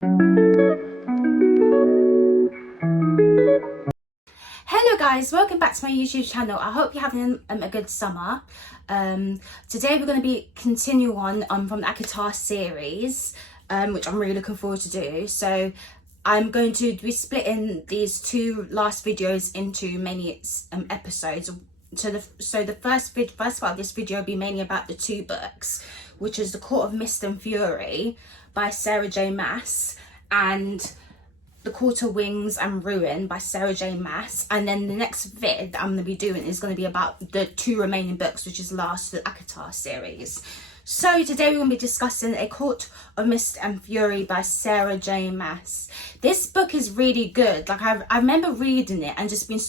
Hello guys, welcome back to my YouTube channel. I hope you're having a good summer. Today we're going to be continue on from the ACOTAR series, which I'm really looking forward to do. So I'm going to be splitting these two last videos into many episodes. So the first part of this video will be mainly about the two books, which is The Court of Mist and Fury by J.Maas and The Court of Wings and Ruin by J.Maas. And then the next vid that I'm going to be doing is going to be about the two remaining books, which is last the ACOTAR series. So today we're going to be discussing A Court of Mist and Fury by J.Maas. This book is really good. Like I remember reading it and just being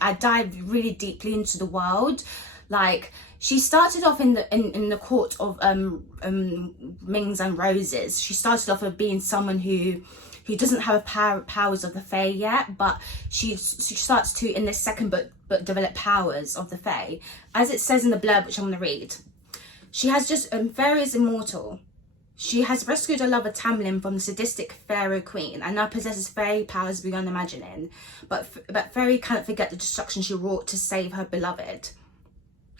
I dived really deeply into the world. Like she started off in the court of Wings and Roses. She started off with being someone who doesn't have powers of the Fae yet, but she starts to, in this second book, develop powers of the Fae. As it says in the blurb, which I'm going to read. She has just, Fairy is immortal. She has rescued her lover Tamlin from the sadistic Pharaoh Queen and now possesses fairy powers beyond imagining. But Fairy cannot forget the destruction she wrought to save her beloved,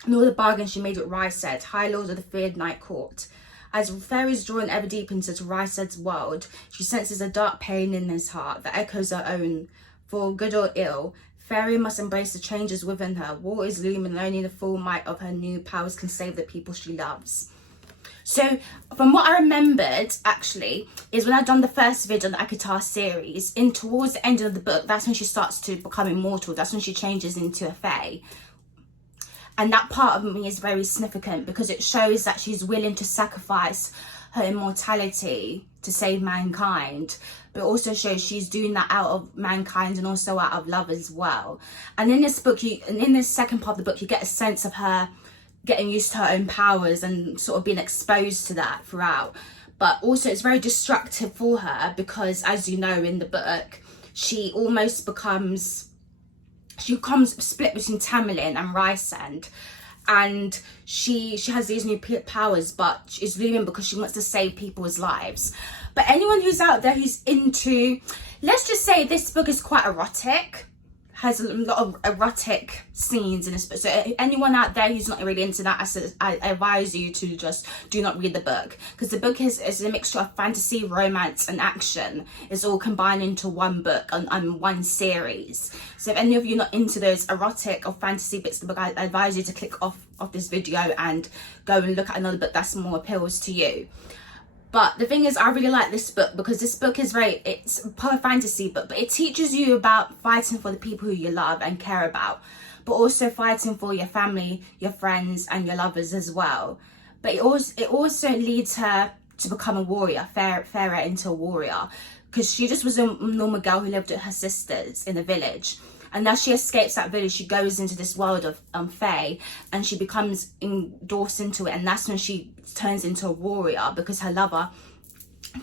nor the bargain she made with Rhysed, High Lord of the feared Night Court. As Fairy is drawn ever deeper into Rhysed's world, she senses a dark pain in his heart that echoes her own. For good or ill, Fairy must embrace the changes within her. War is looming and only the full might of her new powers can save the people she loves. So, from what I remembered, actually, is when I'd done the first video on the ACOTAR series, towards the end of the book, that's when she starts to become immortal. That's when she changes into a Fae. And that part of me is very significant because it shows that she's willing to sacrifice her immortality to save mankind, but it also shows she's doing that out of mankind and also out of love as well. And in this book, in this second part of the book, you get a sense of her getting used to her own powers and sort of being exposed to that throughout. But also it's very destructive for her because, as you know in the book, she becomes split between Tamlin and Rhysed, and she has these new powers, but she's looming because she wants to save people's lives. But anyone who's out there who's into, let's just say this book is quite erotic, has a lot of erotic scenes in this book. So anyone out there who's not really into that, I advise you to just do not read the book, because the book is a mixture of fantasy, romance and action. It's all combined into one book on one series. So if any of you are not into those erotic or fantasy bits of the book, I advise you to click off this video and go and look at another book that's more appeals to you. But the thing is, I really like this book because this book is it's a power fantasy book, but it teaches you about fighting for the people who you love and care about, but also fighting for your family, your friends and your lovers as well. But it also leads her to become a warrior, Farah into a warrior, because she just was a normal girl who lived with her sisters in a village. And as she escapes that village, she goes into this world of Fae, and she becomes endorsed into it. And that's when she turns into a warrior, because her lover,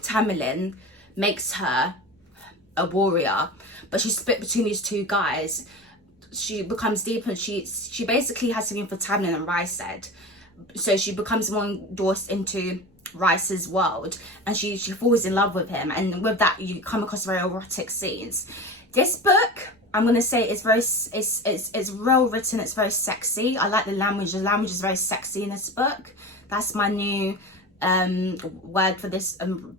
Tamlin, makes her a warrior. But she's split between these two guys. She becomes deeper. She basically has something for Tamlin and Rhysed. So she becomes more endorsed into Rhysed's world, and she falls in love with him. And with that, you come across very erotic scenes. This book, I'm gonna say, it's well written. It's very sexy. I like the language. The language is very sexy in this book. That's my new word for this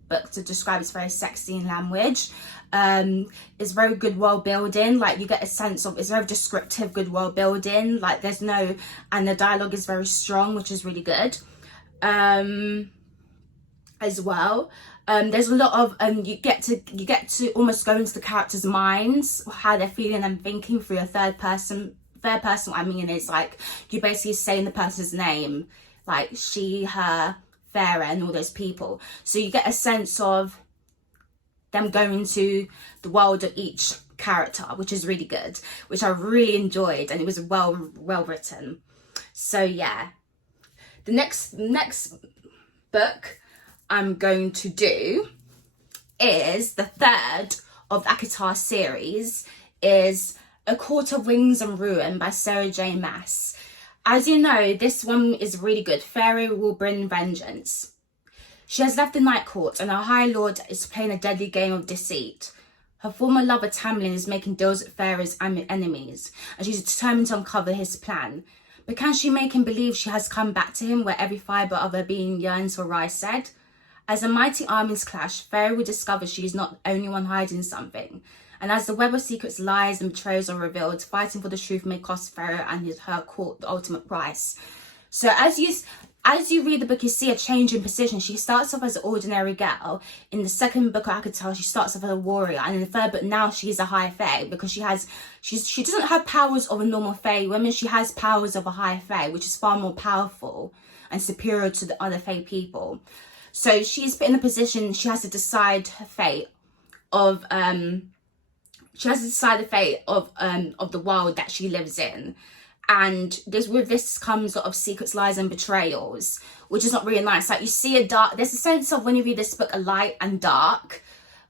book to describe. It's very sexy in language. It's very good world building. Like you get a sense of, it's very descriptive, good world building. Like and the dialogue is very strong, which is really good. As well. There's a lot of you get to almost go into the characters' minds, how they're feeling and thinking through a third person. What I mean is, like, you basically saying the person's name, like she, her, Farah and all those people. So you get a sense of them going into the world of each character, which is really good, which I really enjoyed, and it was well written. So yeah, the next book I'm going to do is the third of the ACOTAR series, is A Court of Wings and Ruin by J.Maas. As you know, this one is really good. Fairy will bring vengeance. She has left the Night Court and our High Lord is playing a deadly game of deceit. Her former lover Tamlin is making deals with Pharaoh's enemies and she's determined to uncover his plan. But can she make him believe she has come back to him where every fibre of her being yearns for Rysed? As the mighty armies clash, Pharaoh will discover she is not the only one hiding something. And as the web of secrets, lies and betrayals are revealed, fighting for the truth may cost Pharaoh and her court the ultimate price. So as you read the book, you see a change in position. She starts off as an ordinary girl. In the second book of ACOTAR, she starts off as a warrior. And in the third book, now she's a high fae because she doesn't have powers of a normal fae woman. She has powers of a high fae, which is far more powerful and superior to the other fae people. So she's put in a position, she has to decide her fate of, the world that she lives in. And with this comes a lot of secrets, lies and betrayals, which is not really nice. Like you see there's a sense of when you read this book, a light and dark,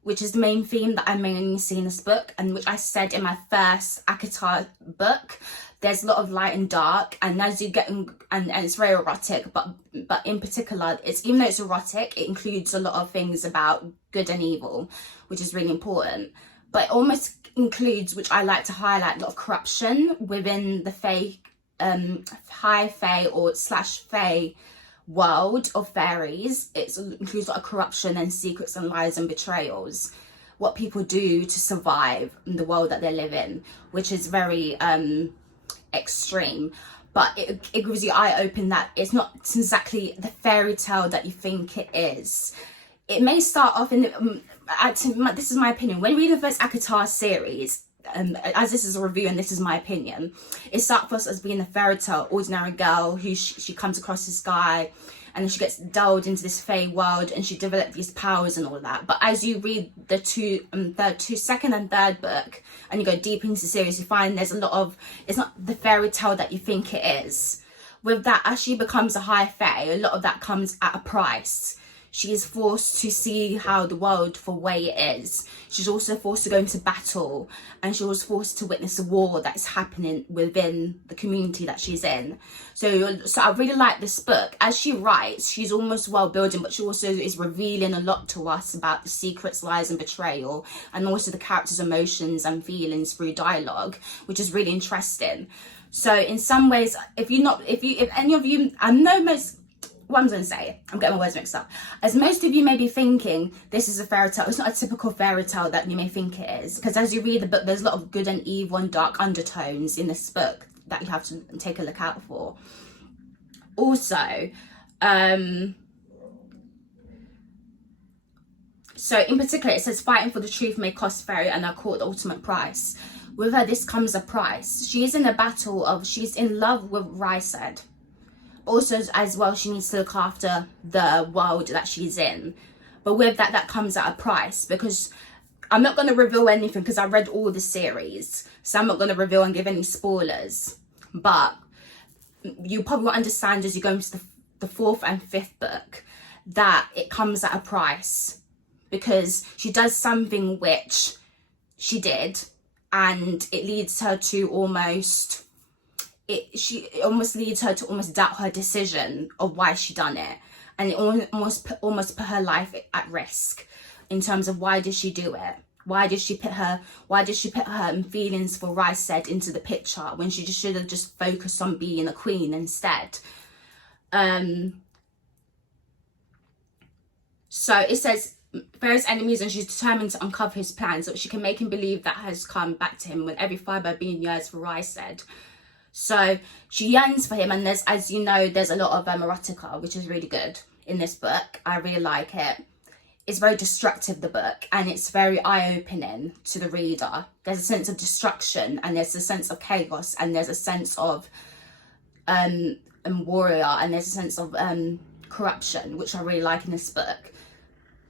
which is the main theme that I mainly see in this book, and which I said in my first ACOTAR book. There's a lot of light and dark, and as you get and it's very erotic, but in particular, even though it's erotic, it includes a lot of things about good and evil, which is really important. But it almost includes, which I like to highlight, a lot of corruption within the high fae or /fae world of fairies. It includes a lot of corruption and secrets and lies and betrayals, what people do to survive in the world that they live in, which is very extreme. But it gives you eye-open that it's not exactly the fairy tale that you think it is. It may start off in this is my opinion, when reading the first ACOTAR series, as this is a review and this is my opinion, it starts off as being a fairy tale, ordinary girl who she comes across this guy and then she gets delved into this fae world and she developed these powers and all of that. But as you read the second and third book and you go deep into the series, you find there's a lot of, it's not the fairy tale that you think it is. With that, as she becomes a high fae, a lot of that comes at a price. She is forced to see how the world for way it is. She's also forced to go into battle, and she was forced to witness a war that is happening within the community that she's in. So I really like this book. As she writes, she's almost world building, but she also is revealing a lot to us about the secrets, lies and betrayal, and also the characters' emotions and feelings through dialogue, which is really interesting. So in some ways, if any of you, I know most, what I'm going to say, I'm getting my words mixed up. As most of you may be thinking, this is a fairy tale. It's not a typical fairy tale that you may think it is. Because as you read the book, there's a lot of good and evil and dark undertones in this book that you have to take a look out for. Also, so in particular, it says, fighting for the truth may cost fairy and her court the ultimate price. With her, this comes a price. She is in a battle of, she's in love with Rysed. Also, as well, she needs to look after the world that she's in. But with that comes at a price, because I'm not going to reveal anything because I read all the series. So I'm not going to reveal and give any spoilers. But you probably will understand as you go into the fourth and fifth book that it comes at a price. Because she does something which she did, and it leads her to almost... It almost leads her to almost doubt her decision of why she done it, and it almost put her life at risk in terms of why did she do it? Why did she put her feelings for Rysed into the picture when she just should have just focused on being a queen instead? So it says Pharaoh's enemies, and she's determined to uncover his plans so she can make him believe that has come back to him with every fibre being yearns for Rysed. So she yearns for him, and there's, as you know, there's a lot of erotica, which is really good in this book. I really like it. It's very destructive, the book, and it's very eye-opening to the reader. There's a sense of destruction, and there's a sense of chaos, and there's a sense of warrior, and there's a sense of corruption, which I really like in this book.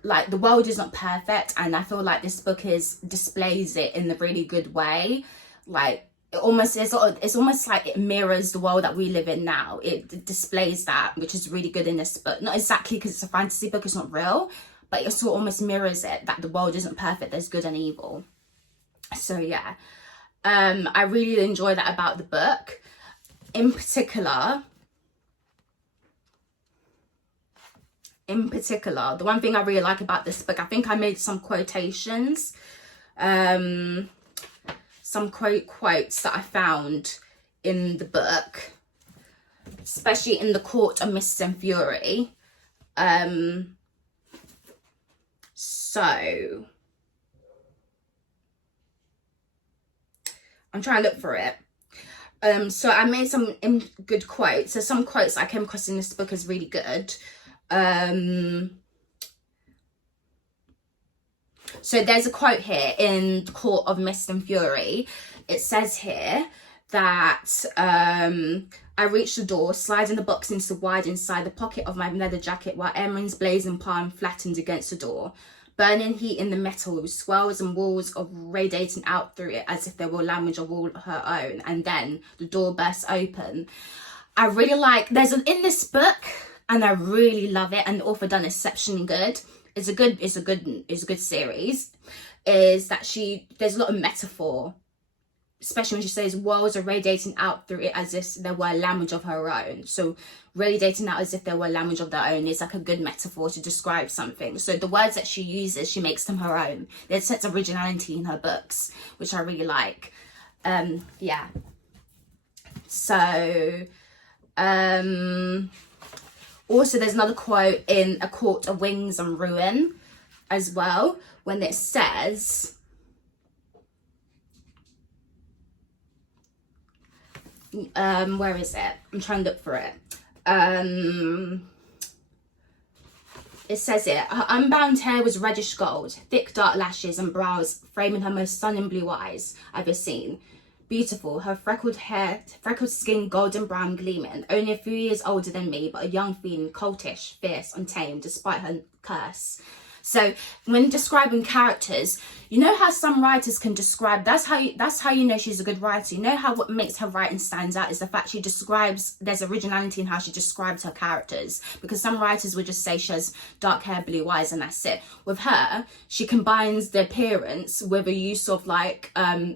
Like, the world is not perfect, and I feel like this book displays it in a really good way. Like, it's almost like it mirrors the world that we live in now. It displays that, which is really good in this book. Not exactly because it's a fantasy book, it's not real, but it sort of almost mirrors it, that the world isn't perfect, there's good and evil. So yeah, I really enjoy that about the book. In particular, in particular, the one thing I really like about this book, I think I made some quotations, some quotes that I found in the book, especially in The Court of Mist and Fury. So I'm trying to look for it. So I made some good quotes. So some quotes I came across in this book is really good. So there's a quote here in The Court of Mist and Fury. It says here that I reached the door, sliding the box into the wide inside the pocket of my leather jacket while Emeryn's blazing palm flattened against the door. Burning heat in the metal, swirls and walls of radiating out through it as if they were language of all her own. And then the door bursts open. I really like, in this book, and I really love it, and the author done exceptionally good. It's a good series. Is that there's a lot of metaphor, especially when she says worlds are radiating out through it as if there were a language of her own. So radiating out as if there were a language of their own is like a good metaphor to describe something. So the words that she uses, she makes them her own. There's such originality in her books, which I really like. Yeah. So also there's another quote in A Court of Wings and Ruin as well, when it says, where is it? I'm trying to look for it. It says it. Her unbound hair was reddish gold, thick dark lashes and brows framing her most stunning blue eyes I've ever seen. Beautiful, her freckled skin golden brown gleaming, only a few years older than me, but a young fiend, coltish, fierce, untamed, despite her curse. So when describing characters, you know how some writers can describe, that's how you know she's a good writer. You know how what makes her writing stands out is the fact there's originality in how she describes her characters. Because some writers would just say she has dark hair, blue eyes, and that's it. With her, she combines the appearance with a use of like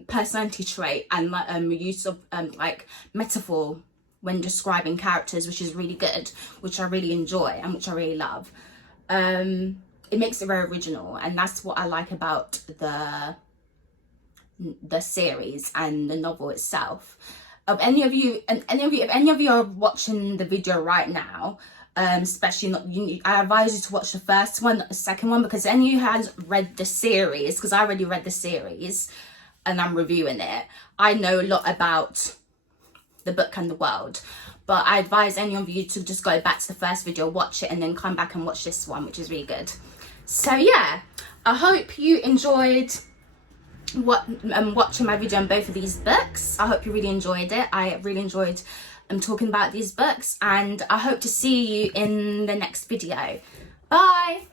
personality trait and use of like metaphor when describing characters, which is really good, which I really enjoy and which I really love. It makes it very original, and that's what I like about the series and the novel itself. If any of you are watching the video right now, especially I advise you to watch the first one, not the second one, because any of you has read the series, because I already read the series and I'm reviewing it, I know a lot about the book and the world. But I advise any of you to just go back to the first video, watch it, and then come back and watch this one, which is really good. So yeah, I hope you enjoyed watching my video on both of these books. I hope you really enjoyed it. I really enjoyed talking about these books, and I hope to see you in the next video. Bye.